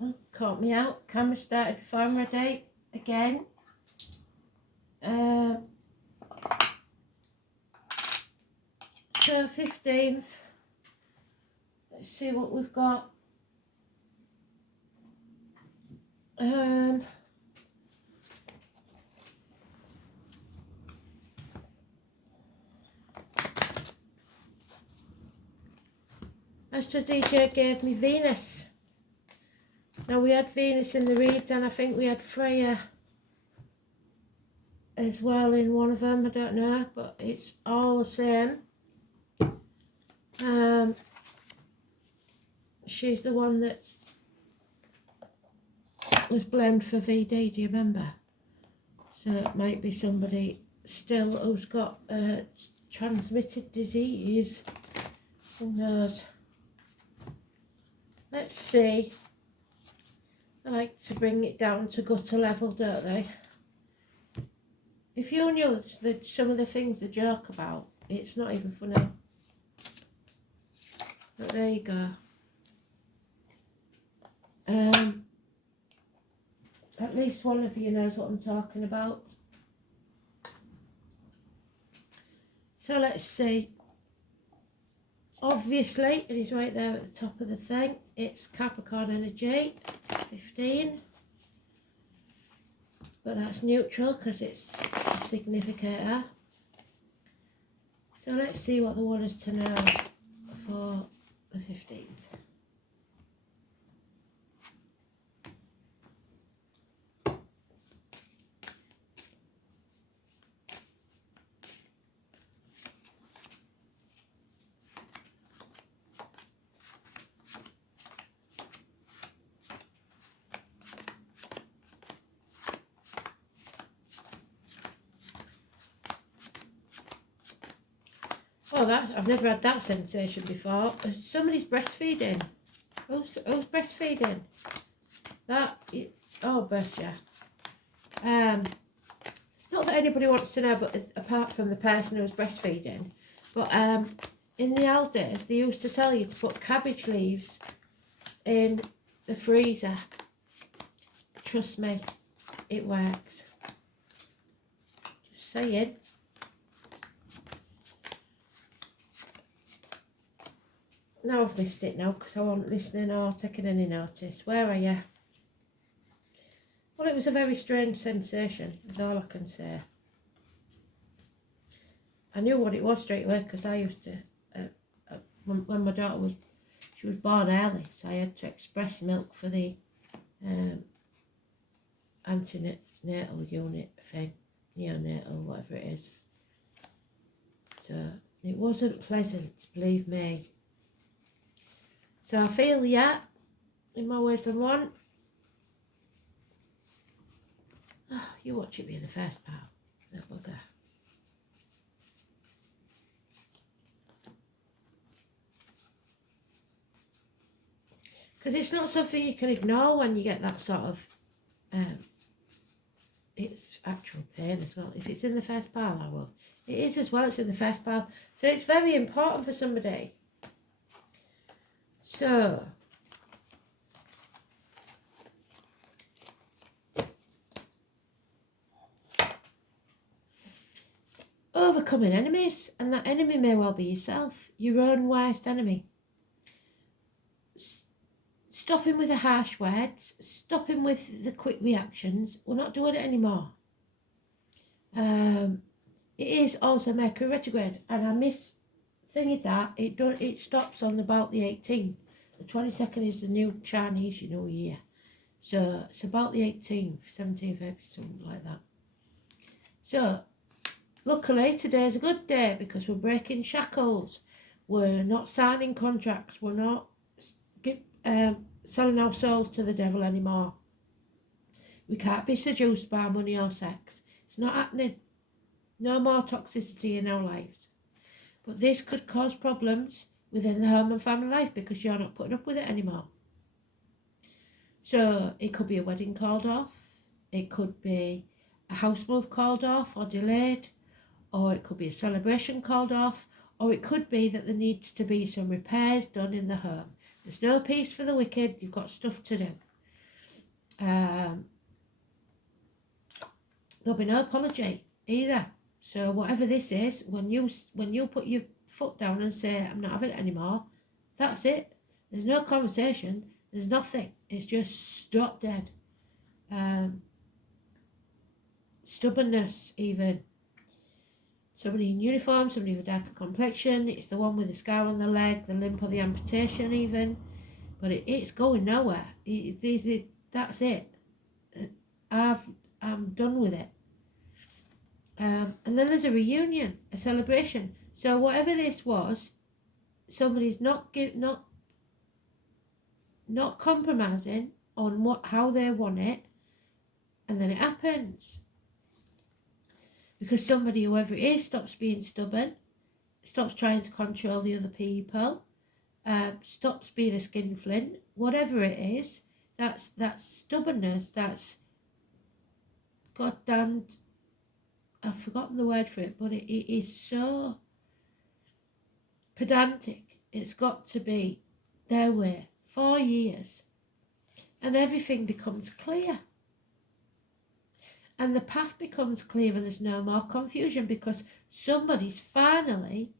Oh, caught me out. Camera started before I'm ready again. So 15th. Let's see what we've got. Astro DJ gave me Venus. Now we had Venus in the reads, and I think we had Freya as well in one of them. I don't know, but it's all the same. She's the one that was blamed for VD, do you remember? So it might be somebody still who's got a transmitted disease. Who knows? Let's see. They like to bring it down to gutter level, don't they? If you knew that some of the things they joke about, it's not even funny. But there you go. At least one of you knows what I'm talking about. So let's see. Obviously, it is right there at the top of the thing. It's Capricorn energy, 15. But that's neutral because it's a significator. So let's see what the one is to know for the 15th. Oh, I've never had that sensation before. Somebody's breastfeeding. Who's breastfeeding? Oh, bless you. Not that anybody wants to know, but apart from the person who's breastfeeding, but in the old days, they used to tell you to put cabbage leaves in the freezer. Trust me, it works. Just saying. Now I've missed it now because I wasn't listening or taking any notice. Where are you? Well, it was a very strange sensation, is all I can say. I knew what it was straight away because I used to, when my daughter she was born early, so I had to express milk for the antenatal unit thing, neonatal, whatever it is. So it wasn't pleasant, believe me. So I feel, yeah, in more ways than one. Oh, you watch it be in the first part, that bugger. Because it's not something you can ignore when you get that sort of, it's actual pain as well. If it's in the first pile, I will. It is as well, it's in the first pile. So it's very important for somebody. So, overcoming enemies, and that enemy may well be yourself, your own worst enemy. Stopping with the harsh words, stopping with the quick reactions. We're not doing it anymore. It is also Mercury retrograde, and I miss thingy that it stops on about the 18th. The 22nd is the new Chinese New Year, so it's about the 18th, 17th April, something like that. So luckily today's a good day because we're breaking shackles. We're not signing contracts. We're not selling our souls to the devil anymore. We can't be seduced by money or sex. It's not happening. No more toxicity in our lives. But this could cause problems within the home and family life because you're not putting up with it anymore. So it could be a wedding called off. It could be a house move called off or delayed. Or it could be a celebration called off. Or it could be that there needs to be some repairs done in the home. There's no peace for the wicked. You've got stuff to do. there'll be no apology either. So whatever this is, when you put your foot down and say, I'm not having it anymore, that's it. There's no conversation. There's nothing. It's just drop dead. Stubbornness even. Somebody in uniform, somebody with a darker complexion. It's the one with the scar on the leg, the limp or the amputation even. But it's going nowhere. That's it. I'm done with it. And then there's a reunion, a celebration. So whatever this was, somebody's not compromising on how they want it, and then it happens. Because somebody, whoever it is, stops being stubborn, stops trying to control the other people, stops being a skinflint, whatever it is, that's stubbornness, that's goddamn, I've forgotten the word for it, but it is so pedantic. It's got to be their way. 4 years. And everything becomes clear. And the path becomes clear and there's no more confusion because somebody's finally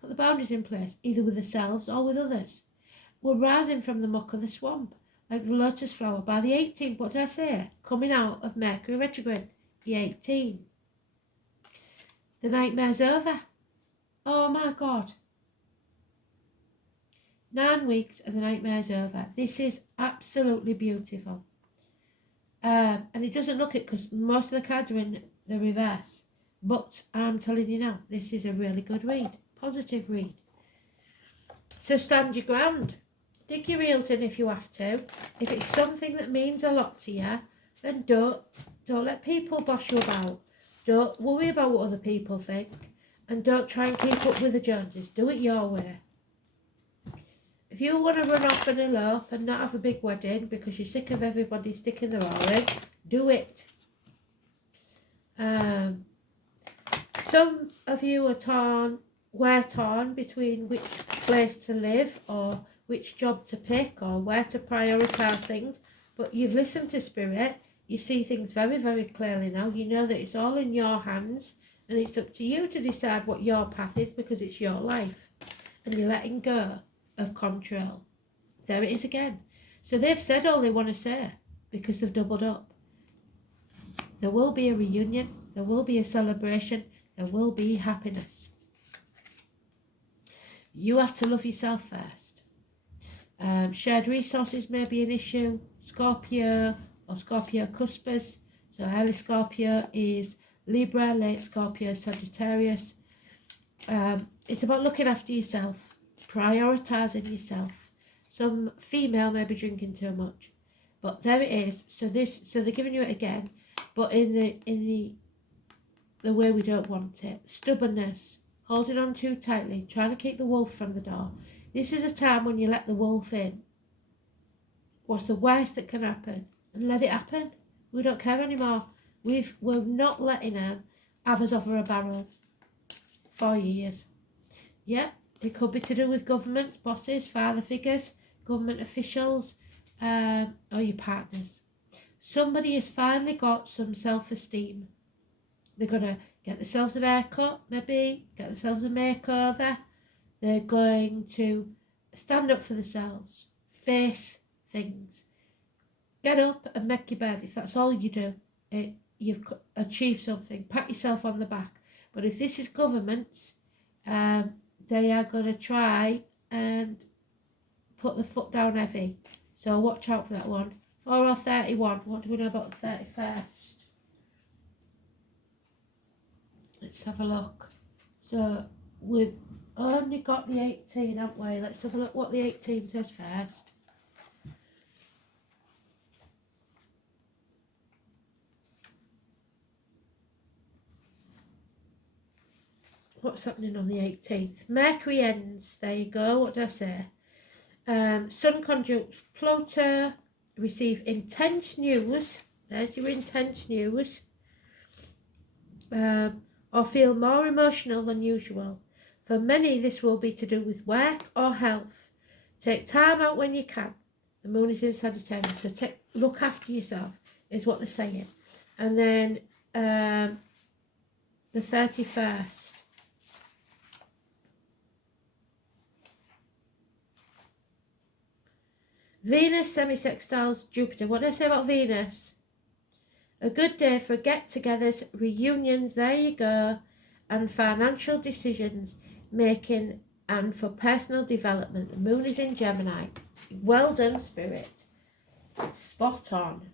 put the boundaries in place, either with themselves or with others. We're rising from the muck of the swamp, like the lotus flower by the 18th, what did I say? Coming out of Mercury retrograde, the 18th. The nightmare's over. Oh my God. 9 weeks and the nightmare's over. This is absolutely beautiful. And it doesn't look it because most of the cards are in the reverse. But I'm telling you now, this is a really good read. Positive read. So stand your ground. Dig your heels in if you have to. If it's something that means a lot to you, then don't let people boss you about. Don't worry about what other people think. And don't try and keep up with the Joneses. Do it your way. If you want to run off and elope and not have a big wedding because you're sick of everybody sticking their all in, do it. Some of you are torn between which place to live or which job to pick or where to prioritise things, but you've listened to Spirit, you see things very, very clearly now. You know that it's all in your hands and it's up to you to decide what your path is because it's your life and you're letting go of control. There it is again. So they've said all they want to say because they've doubled up. There will be a reunion, there will be a celebration, there will be happiness. You have to love yourself first. Shared resources may be an issue. Scorpio or Scorpio cuspers. So early Scorpio is Libra, late Scorpio is Sagittarius. It's about looking after yourself, prioritising yourself. Some female may be drinking too much, but there it is. So they're giving you it again, but in the way we don't want it. Stubbornness, holding on too tightly, trying to keep the wolf from the door. This is a time when you let the wolf in. What's the worst that can happen? And let it happen. We don't care anymore. We're not letting them have us over a barrel. 4 years. Yeah, it could be to do with governments, bosses, father figures, government officials, or your partners. Somebody has finally got some self-esteem. They're going to get themselves an haircut, maybe, get themselves a makeover. They're going to stand up for themselves, face things. Get up and make your bed. If that's all you do, you've achieved something. Pat yourself on the back. But if this is governments, they are going to try and put the foot down heavy. So watch out for that one. 4 or 31. What do we know about the 31st? Let's have a look. So we've only got the 18, haven't we? Let's have a look what the 18 says first. What's happening on the 18th? Mercury ends. There you go. What did I say? Sun conjunct Pluto. Receive intense news. There's your intense news. Or feel more emotional than usual. For many, this will be to do with work or health. Take time out when you can. The moon is in Sagittarius, so look after yourself, is what they're saying. And then the 31st. Venus semi-sextiles Jupiter. What did I say about Venus? A good day for get-togethers, reunions, there you go, and financial decisions making and for personal development. The moon is in Gemini. Well done, Spirit. Spot on.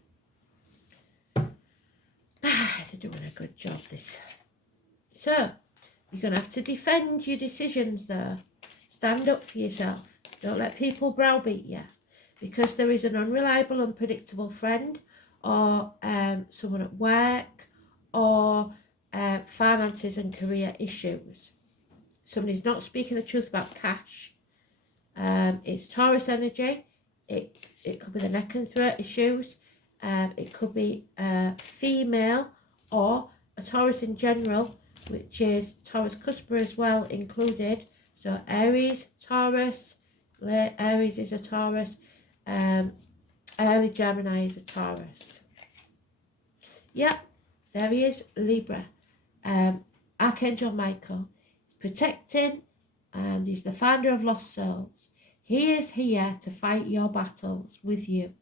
They're doing a good job, this. So, you're going to have to defend your decisions, though. Stand up for yourself. Don't let people browbeat you. Because there is an unreliable, unpredictable friend, or someone at work, or finances and career issues. Somebody's not speaking the truth about cash. It's Taurus energy. It could be the neck and throat issues. It could be female or a Taurus in general, which is Taurus Cuspera as well included. So Aries, Taurus, late Aries is a Taurus, early Gemini is a Taurus. Yeah, there he is, Libra. Archangel Michael is protecting, and he's the founder of Lost Souls. He is here to fight your battles with you.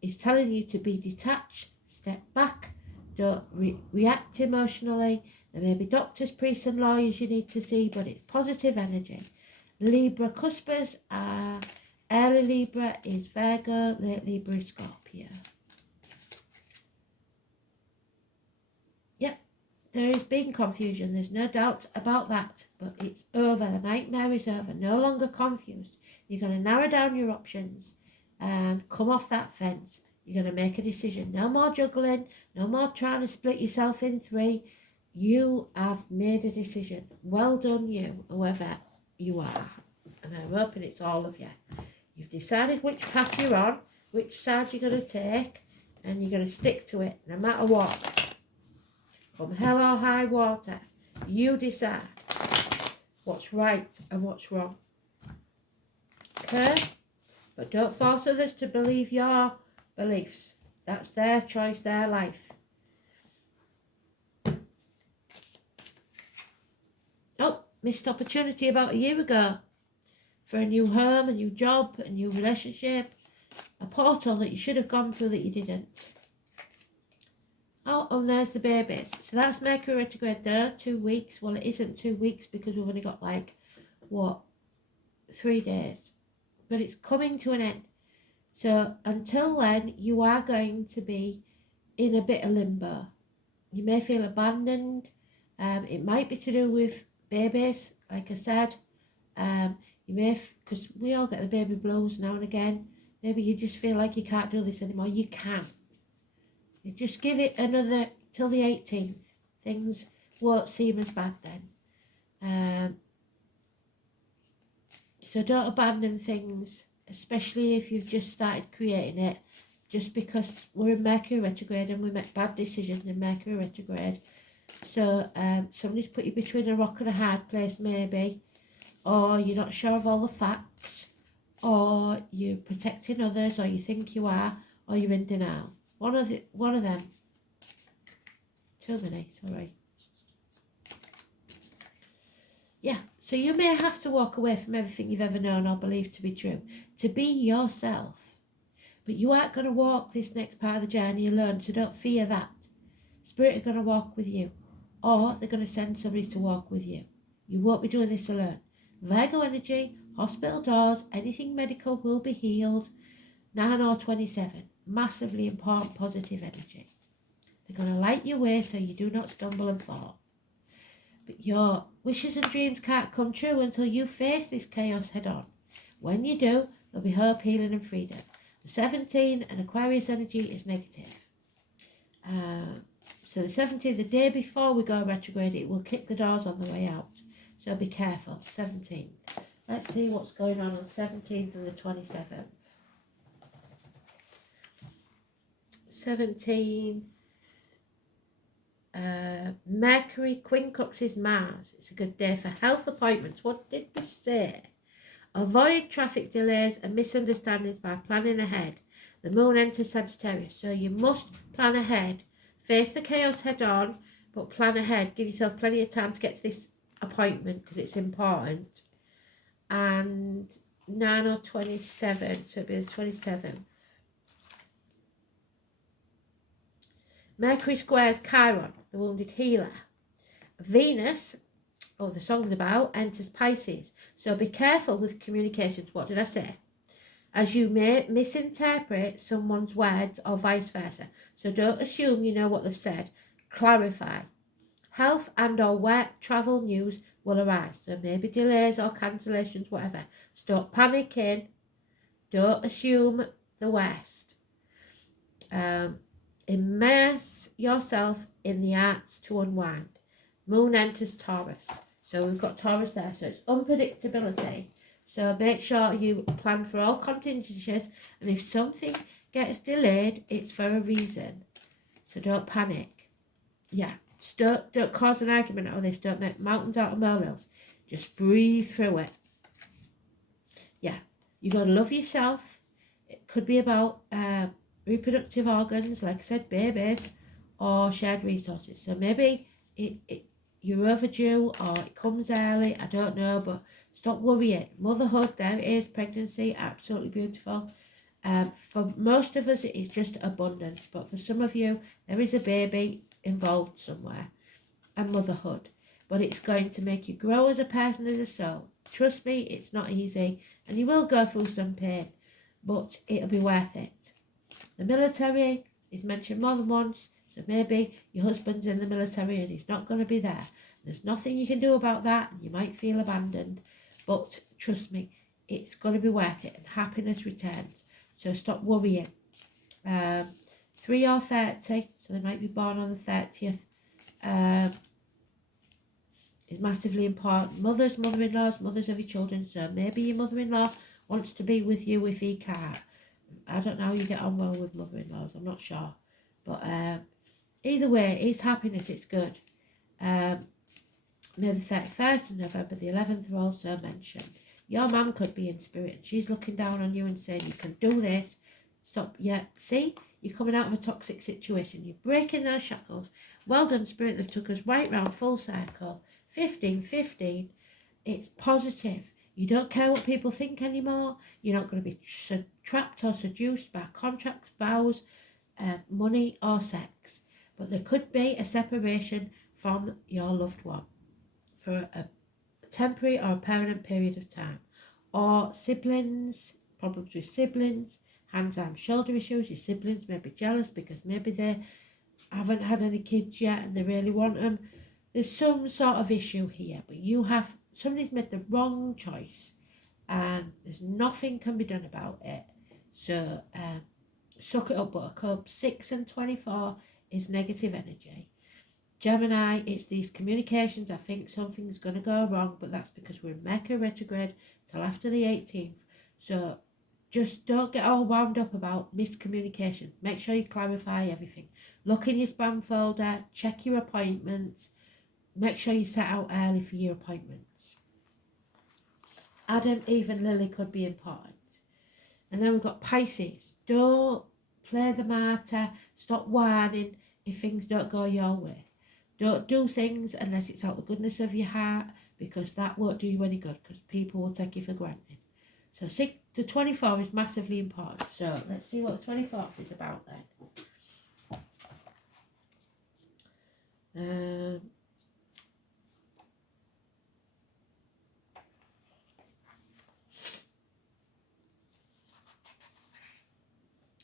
He's telling you to be detached, step back, don't react emotionally. There may be doctors, priests and lawyers you need to see, but it's positive energy. Libra Cuspers are, early Libra is Virgo, late Libra is Scorpio. Yep, there is being confusion, there's no doubt about that, but it's over, the nightmare is over, no longer confused. You're going to narrow down your options and come off that fence. You're going to make a decision. No more juggling, no more trying to split yourself in three. You have made a decision. Well done, you, whoever you are. And I'm hoping it's all of you. You've decided which path you're on, which side you're going to take, and you're going to stick to it no matter what. Come hell or high water, you decide what's right and what's wrong. Okay? But don't force others to believe your beliefs. That's their choice, their life. Oh, missed opportunity about a year ago for a new home, a new job, a new relationship, a portal that you should have gone through that you didn't. Oh, and there's the babies. So that's Mercury retrograde there, 2 weeks. Well, it isn't 2 weeks because we've only got 3 days. But it's coming to an end. So until then, you are going to be in a bit of limbo. You may feel abandoned. It might be to do with babies, like I said. You may, because we all get the baby blues now and again. Maybe you just feel like you can't do this anymore. You can. You just give it another till the 18th. Things won't seem as bad then. So don't abandon things, especially if you've just started creating it, just because we're in Mercury retrograde and we make bad decisions in Mercury retrograde. So somebody's put you between a rock and a hard place maybe, or you're not sure of all the facts, or you're protecting others, or you think you are, or you're in denial. One of them. Too many, sorry. Yeah, so you may have to walk away from everything you've ever known or believed to be true to be yourself. But you aren't going to walk this next part of the journey alone, so don't fear that. Spirit are going to walk with you, or they're going to send somebody to walk with you. You won't be doing this alone. Virgo energy, hospital doors, anything medical will be healed. 9 or 27, massively important positive energy. They're going to light your way so you do not stumble and fall. But your wishes and dreams can't come true until you face this chaos head on. When you do, there'll be hope, healing and freedom. The 17 and Aquarius energy is negative. So the 17th, the day before we go retrograde, it will kick the doors on the way out. So be careful. 17th. Let's see what's going on the 17th and the 27th. 17th. Mercury quincunxes Mars. It's a good day for health appointments. What did we say? avoid traffic delays and misunderstandings by planning ahead. The moon enters Sagittarius, so you must plan ahead. Face the chaos head on, but plan ahead. Give yourself plenty of time to get to this appointment because it's important. And 9 or 27, so it'll be the 27th. Mercury squares Chiron, the wounded healer. Venus, the song's about, enters Pisces. So be careful with communications. What did I say? As you may misinterpret someone's words or vice versa. So don't assume you know what they've said. Clarify. Health and or work travel news will arise. So maybe delays or cancellations, whatever. Stop panicking. Don't assume the worst. Immerse yourself in the arts to unwind. Moon enters Taurus. So we've got Taurus there. So it's unpredictability. So make sure you plan for all contingencies. And if something gets delayed, it's for a reason. So don't panic. Yeah. Don't cause an argument out of this. Don't make mountains out of molehills. Just breathe through it. Yeah. You got to love yourself. It could be about reproductive organs, like I said, babies, or shared resources. So maybe you're overdue or it comes early. I don't know, but stop worrying. Motherhood, there it is. Pregnancy, absolutely beautiful. For most of us, it is just abundance. But for some of you, there is a baby involved somewhere, and motherhood. But it's going to make you grow as a person, as a soul. Trust me, it's not easy. And you will go through some pain, but it'll be worth it. The military is mentioned more than once. So maybe your husband's in the military and he's not going to be there. There's nothing you can do about that. And you might feel abandoned. But trust me, it's going to be worth it. And happiness returns. So stop worrying. 3 or 30, so they might be born on the 30th, is massively important. Mothers, mother-in-laws, mothers of your children. So maybe your mother-in-law wants to be with you if he can't. I don't know how you get on well with mother-in-laws. I'm not sure. But either way, it's happiness. It's good. May the 31st of November, the 11th are also mentioned. Your mum could be in spirit and she's looking down on you and saying, you can do this. Stop. Yeah, see? You're coming out of a toxic situation. You're breaking those shackles. Well done, Spirit. They've took us right round full circle. 15. It's positive. You don't care what people think anymore. You're not going to be trapped or seduced by contracts, vows, money or sex. But there could be a separation from your loved one for a temporary or a permanent period of time. Or siblings, problems with siblings, hands, arms, shoulder issues. Your siblings may be jealous because maybe they haven't had any kids yet and they really want them. There's some sort of issue here, but somebody's made the wrong choice and there's nothing can be done about it. So suck it up, buttercup. 6 and 24 is negative energy. Gemini, it's these communications. I think something's going to go wrong, but that's because we're in Mercury retrograde till after the 18th. So just don't get all wound up about miscommunication. Make sure you clarify everything. Look in your spam folder, check your appointments. Make sure you set out early for your appointments. Adam, Eve and Lily could be important. And then we've got Pisces. Don't play the martyr. Stop whining if things don't go your way. Don't do things unless it's out the goodness of your heart, because that won't do you any good, because people will take you for granted. So 6 to 24 is massively important. So let's see what the 24th is about then.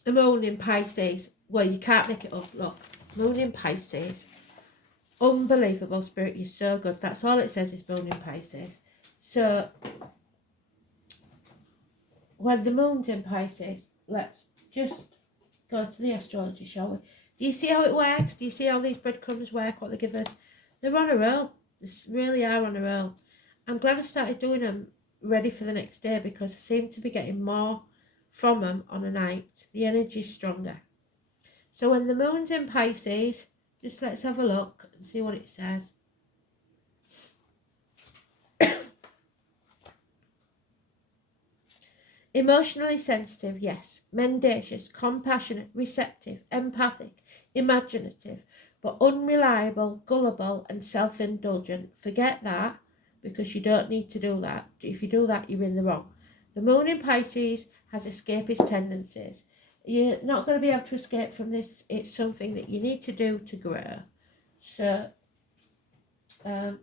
The moon in Pisces. Well, you can't make it up. Look, moon in Pisces. Unbelievable, Spirit. You're so good. That's all it says is moon in Pisces. So when the moon's in Pisces, let's just go to the astrology, shall we? Do you see how it works? Do you see how these breadcrumbs work, what they give us? They're on a roll. They really are on a roll. I'm glad I started doing them ready for the next day, because I seem to be getting more from them on a night. The energy's stronger. So when the moon's in Pisces, just let's have a look and see what it says. Emotionally sensitive, yes. Mendacious, compassionate, receptive, empathic, imaginative, but unreliable, gullible, and self-indulgent. Forget that, because you don't need to do that. If you do that, you're in the wrong. The moon in Pisces has escapist tendencies. You're not going to be able to escape from this. It's something that you need to do to grow. So, where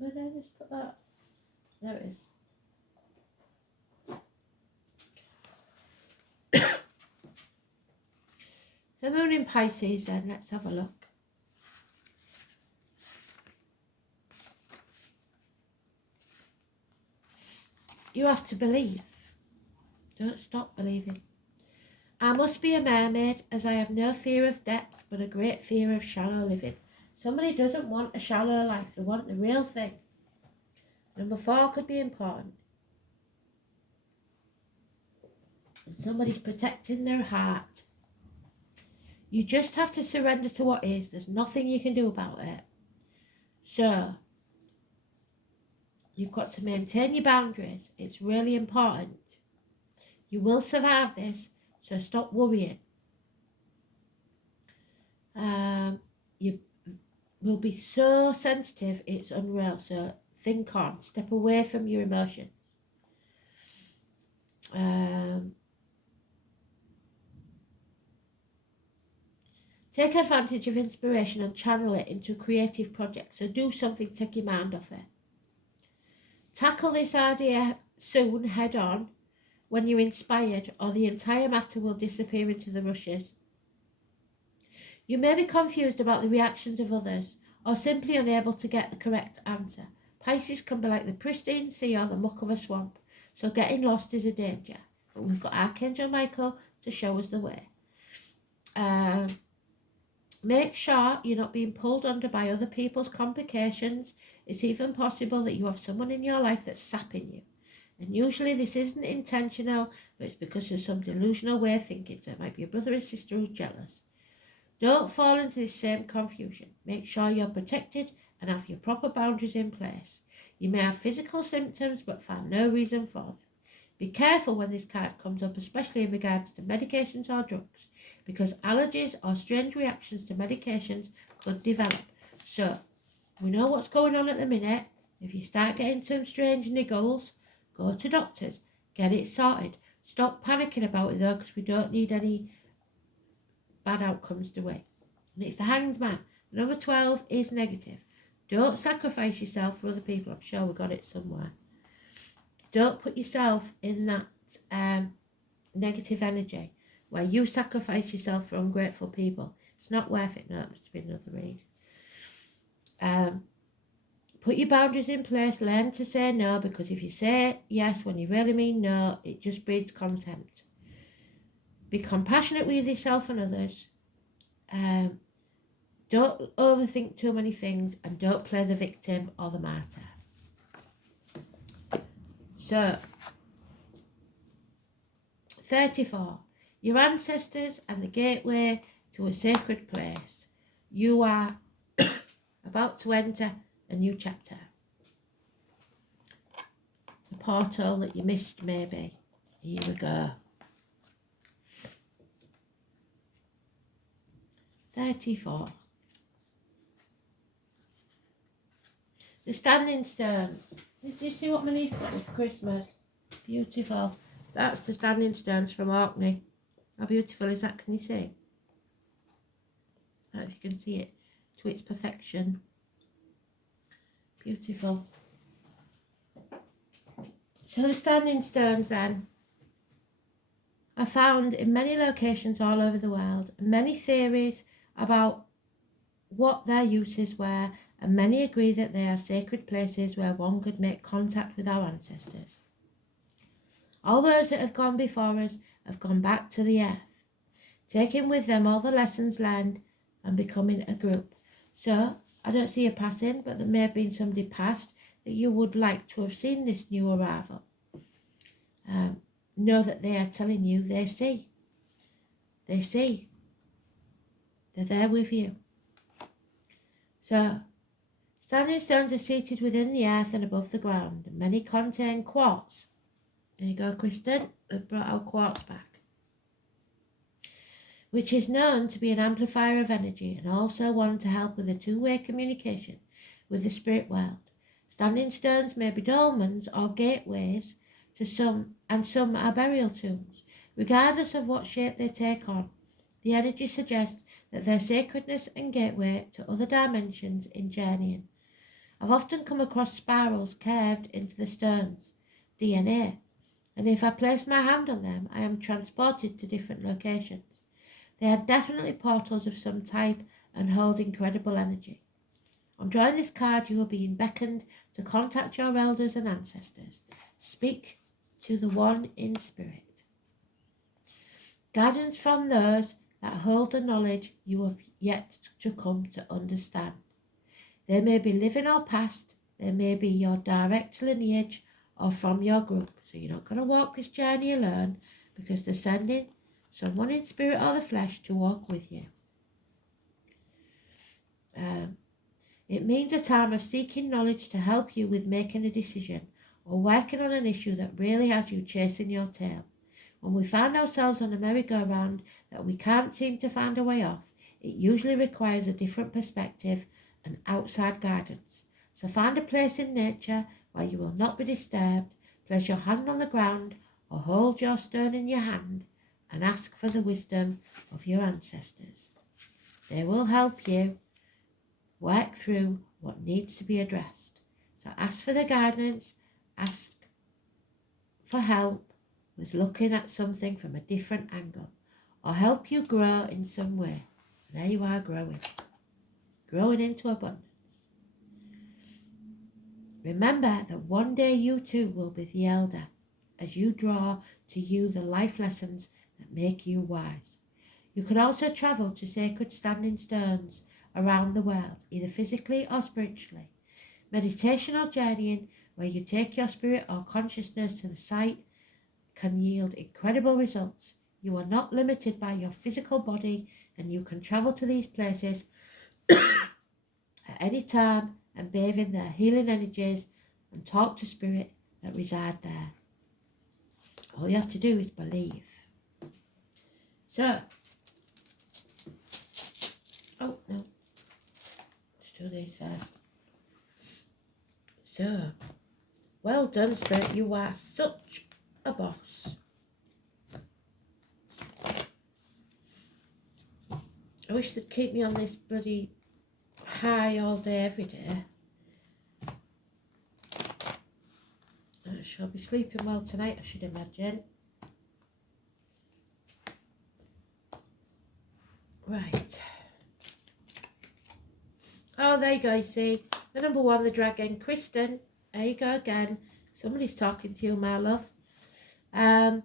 did I just put that? There it is. The moon in Pisces then, let's have a look. You have to believe. Don't stop believing. I must be a mermaid, as I have no fear of depth, but a great fear of shallow living. Somebody doesn't want a shallow life, they want the real thing. Number 4 could be important. And somebody's protecting their heart. You just have to surrender to what is. There's nothing you can do about it. So, you've got to maintain your boundaries. It's really important. You will survive this, so stop worrying. You will be so sensitive, it's unreal. So think on, step away from your emotions. Take advantage of inspiration and channel it into a creative project. So do something, take your mind off it. Tackle this idea soon, head on, when you're inspired, or the entire matter will disappear into the rushes. You may be confused about the reactions of others, or simply unable to get the correct answer. Pisces can be like the pristine sea or the muck of a swamp, so getting lost is a danger. But we've got Archangel Michael to show us the way. Make sure you're not being pulled under by other people's complications. It's even possible that you have someone in your life that's sapping you. And usually this isn't intentional, but it's because of some delusional way of thinking. So it might be a brother or sister who's jealous. Don't fall into this same confusion. Make sure you're protected and have your proper boundaries in place. You may have physical symptoms, but find no reason for them. Be careful when this card comes up, especially in regards to medications or drugs, because allergies or strange reactions to medications could develop. So, we know what's going on at the minute. If you start getting some strange niggles, go to doctors, get it sorted. Stop panicking about it though, because we don't need any bad outcomes to it. And it's the Hanged Man. Number 12 is negative. Don't sacrifice yourself for other people. I'm sure we got it somewhere. Don't put yourself in that negative energy where you sacrifice yourself for ungrateful people. It's not worth it. No, it must have been another read. Put your boundaries in place. Learn to say no, because if you say yes when you really mean no, it just breeds contempt. Be compassionate with yourself and others. Don't overthink too many things, and don't play the victim or the martyr. So, 34. Your ancestors and the gateway to a sacred place. You are about to enter a new chapter. A portal that you missed, maybe. Here we go. 34. The Standing Stones. Did you see what my niece got me for Christmas? Beautiful. That's the Standing Stones from Orkney. How beautiful is that? Can you see? I don't know if you can see it to its perfection. Beautiful. So the Standing Stones then are found in many locations all over the world, and many theories about what their uses were, and many agree that they are sacred places where one could make contact with our ancestors. All those that have gone before us have gone back to the earth, taking with them all the lessons learned and becoming a group. So, I don't see a passing, but there may have been somebody past that you would like to have seen this new arrival. Know that they are telling you they see. They see. They're there with you. So, Standing Stones are seated within the earth and above the ground, and many contain quartz There you go, Kristen. They've brought our quartz back. Which is known to be an amplifier of energy and also one to help with a two-way communication with the spirit world. Standing stones may be dolmens or gateways to some, and some are burial tombs. Regardless of what shape they take on, the energy suggests that their sacredness and gateway to other dimensions in journeying. I've often come across spirals carved into the stones, DNA, and if I place my hand on them, I am transported to different locations. They are definitely portals of some type and hold incredible energy. On drawing this card, you are being beckoned to contact your elders and ancestors. Speak to the one in spirit. Guidance from those that hold the knowledge you have yet to come to understand. They may be living or past, they may be your direct lineage or from your group. So you're not going to walk this journey alone because they're sending someone in spirit or the flesh to walk with you. It means a time of seeking knowledge to help you with making a decision or working on an issue that really has you chasing your tail. When we find ourselves on a merry-go-round that we can't seem to find a way off, it usually requires a different perspective and outside guidance. So find a place in nature where you will not be disturbed, place your hand on the ground or hold your stone in your hand and ask for the wisdom of your ancestors. They will help you work through what needs to be addressed. So ask for the guidance, ask for help with looking at something from a different angle, or help you grow in some way. There you are, growing into abundance. Remember that one day you too will be the elder, as you draw to you the life lessons that make you wise. You could also travel to sacred standing stones around the world, either physically or spiritually. Meditation or journeying, where you take your spirit or consciousness to the site, can yield incredible results. You are not limited by your physical body, and you can travel to these places at any time and bathe in their healing energies and talk to spirit that reside there. All you have to do is believe. So, oh no, let's do these first. So, well done, Spirit, you are such a boss. I wish they'd keep me on this bloody high all day, every day. I shall be sleeping well tonight, I should imagine. Right. Oh, there you go, you see. The number one, the dragon. Kristen, there you go again. Somebody's talking to you, my love. The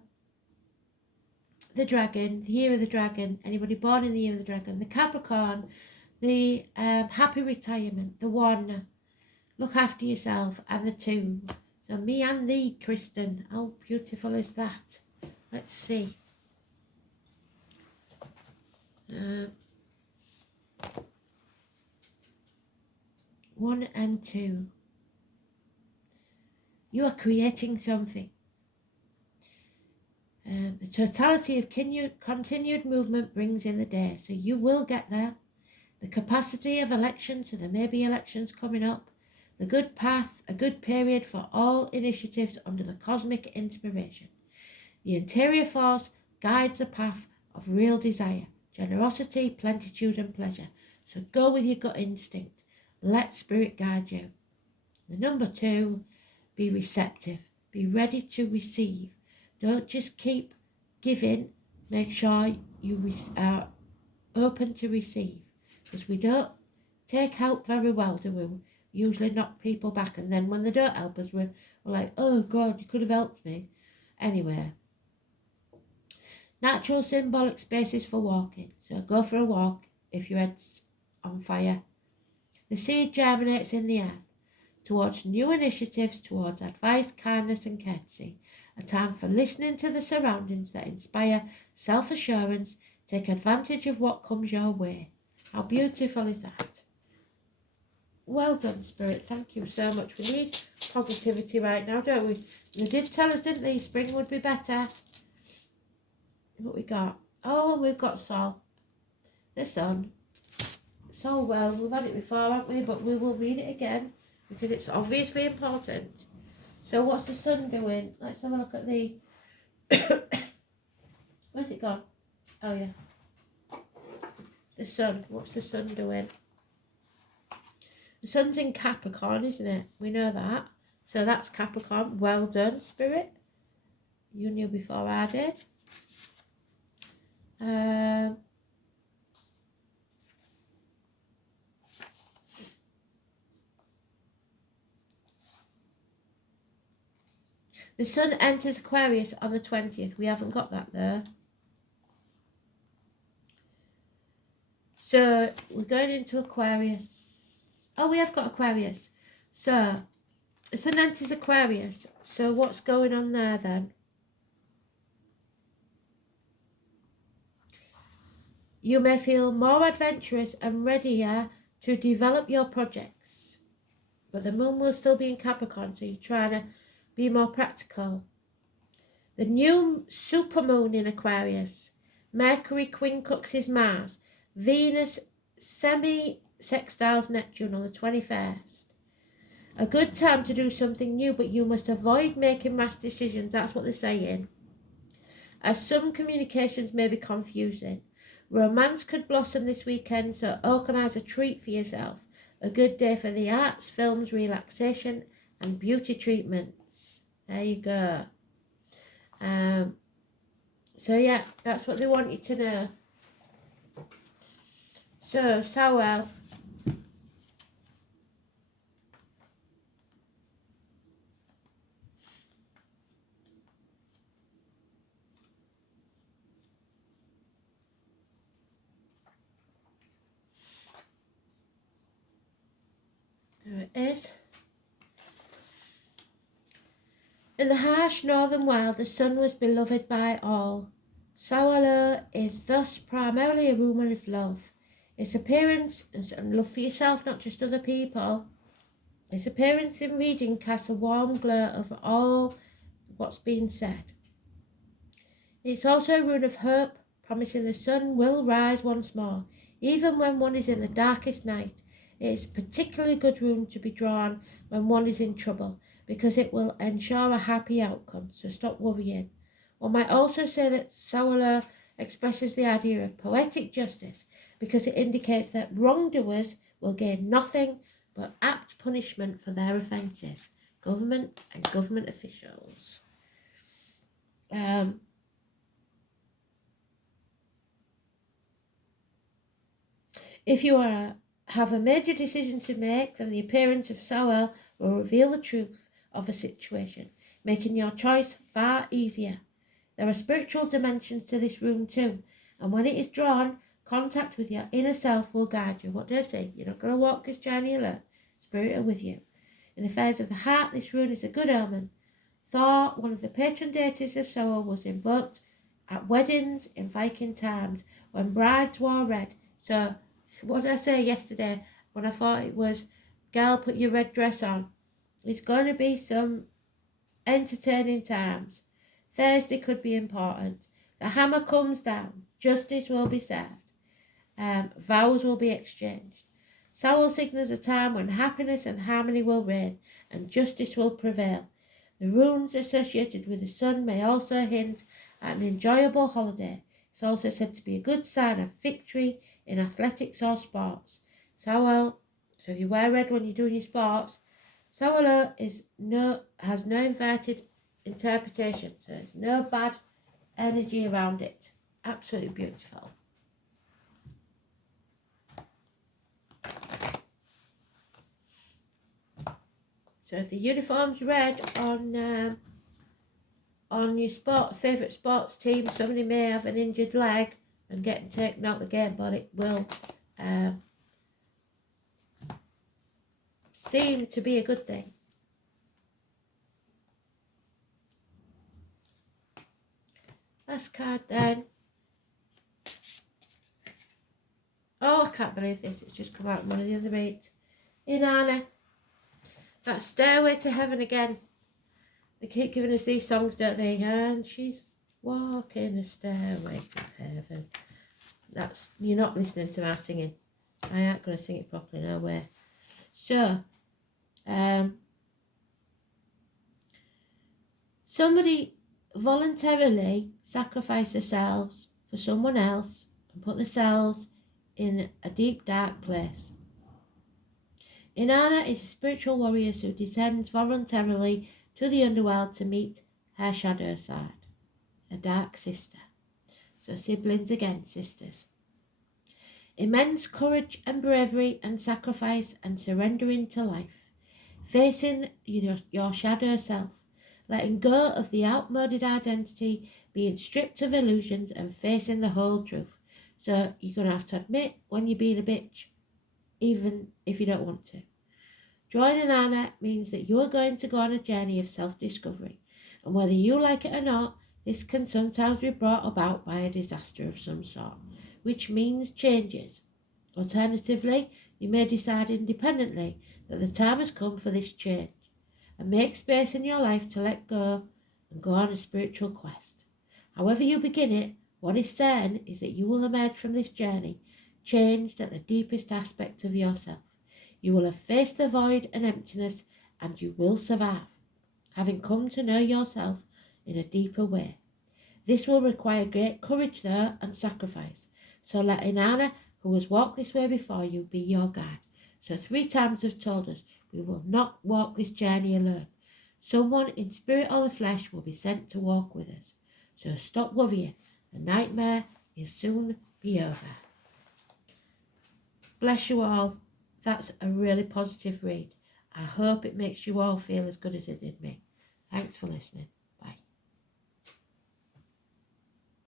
dragon, the year of the dragon. Anybody born in the year of the dragon. The Capricorn, the happy retirement. The one, look after yourself. And the two. So me and thee, Kristen. How beautiful is that? Let's see. 1 and 2. You are creating something. The totality of continued movement brings in the day. So you will get there. The capacity of elections, so there may be elections coming up. The good path, a good period for all initiatives under the cosmic inspiration. The interior force guides the path of real desire, generosity, plenitude and pleasure. So go with your gut instinct. Let spirit guide you. The number 2, be receptive. Be ready to receive. Don't just keep giving. Make sure you are open to receive. Because we don't take help very well, do we? Usually knock people back. And then when they don't help us, we're like, oh God, you could have helped me. Anyway. Natural symbolic spaces for walking. So go for a walk if your head's on fire. The seed germinates in the earth towards new initiatives, towards advice, kindness and courtesy. A time for listening to the surroundings that inspire self-assurance. Take advantage of what comes your way. How beautiful is that? Well done, Spirit. Thank you so much. We need positivity right now, don't we? They did tell us, didn't they, spring would be better. What we got? Oh, we've got Sol. The Sun. Sol, well, we've had it before, haven't we? But we will read it again because it's obviously important. So what's the Sun doing? Let's have a look at the... Where's it gone? Oh, yeah. The Sun. What's the Sun doing? The Sun's in Capricorn, isn't it? We know that. So that's Capricorn. Well done, Spirit. You knew before I did. The Sun enters Aquarius on the 20th. We haven't got that there. So we're going into Aquarius. Oh, we have got Aquarius. So the Sun enters Aquarius. So what's going on there then? You may feel more adventurous and readier to develop your projects. But the Moon will still be in Capricorn, so you're trying to be more practical. The new supermoon in Aquarius. Mercury quincunxes Mars. Venus semi-sextiles Neptune on the 21st. A good time to do something new, but you must avoid making rash decisions. That's what they're saying. As some communications may be confusing. Romance could blossom this weekend, so organise a treat for yourself. A good day for the arts, films, relaxation and beauty treatments. There you go. So yeah, that's what they want you to know. So, Sawel. There it is. In the harsh northern world, the Sun was beloved by all. Sawalor is thus primarily a woman of love. Its appearance, and love for yourself, not just other people, its appearance in reading casts a warm glow over all what's been said. It's also a rune of hope, promising the sun will rise once more, even when one is in the darkest night. It is a particularly good rune to be drawn when one is in trouble, because it will ensure a happy outcome, so stop worrying. One might also say that Sawalor expresses the idea of poetic justice, because it indicates that wrongdoers will gain nothing but apt punishment for their offences. Government and government officials. If you have a major decision to make, then the appearance of Sawel will reveal the truth of a situation, making your choice far easier. There are spiritual dimensions to this rune too, and when it is drawn, contact with your inner self will guide you. What do I say? You're not going to walk this journey alone. Spirit are with you. In affairs of the heart, this rune is a good omen. Thor, one of the patron deities of Sawel, was invoked at weddings in Viking times when brides wore red. So, what did I say yesterday when I thought it was, girl, put your red dress on? It's going to be some entertaining times. Thursday could be important. The hammer comes down. Justice will be served. Vows will be exchanged. Sawel signals a time when happiness and harmony will reign and justice will prevail. The runes associated with the sun may also hint at an enjoyable holiday. It's also said to be a good sign of victory in athletics or sports. Sawel, so if you wear red when you're doing your sports, Sawalor has no inverted interpretation, so there's no bad energy around it. Absolutely beautiful. So if the uniform's red on your favourite sports team, somebody may have an injured leg and getting taken out the game, but it will seem to be a good thing. Last card then. Oh, I can't believe this. It's just come out of one of the other reads. Inanna. That's Stairway to Heaven again. They keep giving us these songs, don't they? And she's walking a stairway to heaven. That's, you're not listening to my singing. I ain't going to sing it properly, no way. So, somebody voluntarily sacrifice themselves for someone else and put themselves in a deep, dark place. Inanna is a spiritual warrior who descends voluntarily to the underworld to meet her shadow side, a dark sister. So siblings again, sisters. Immense courage and bravery and sacrifice and surrendering to life. Facing your shadow self. Letting go of the outmoded identity, being stripped of illusions and facing the whole truth. So you're going to have to admit when you're being a bitch, even if you don't want to. Joining Inanna means that you are going to go on a journey of self-discovery. And whether you like it or not, this can sometimes be brought about by a disaster of some sort, which means changes. Alternatively, you may decide independently that the time has come for this change, and make space in your life to let go and go on a spiritual quest. However you begin it, what is certain is that you will emerge from this journey changed at the deepest aspect of yourself. You will have faced the void and emptiness, and you will survive, having come to know yourself in a deeper way. This will require great courage, though, and sacrifice. So let Inanna, who has walked this way before you, be your guide. So 3 times have told us, we will not walk this journey alone. Someone in spirit or the flesh will be sent to walk with us. So stop worrying. The nightmare will soon be over. Bless you all. That's a really positive read. I hope it makes you all feel as good as it did me. Thanks for listening.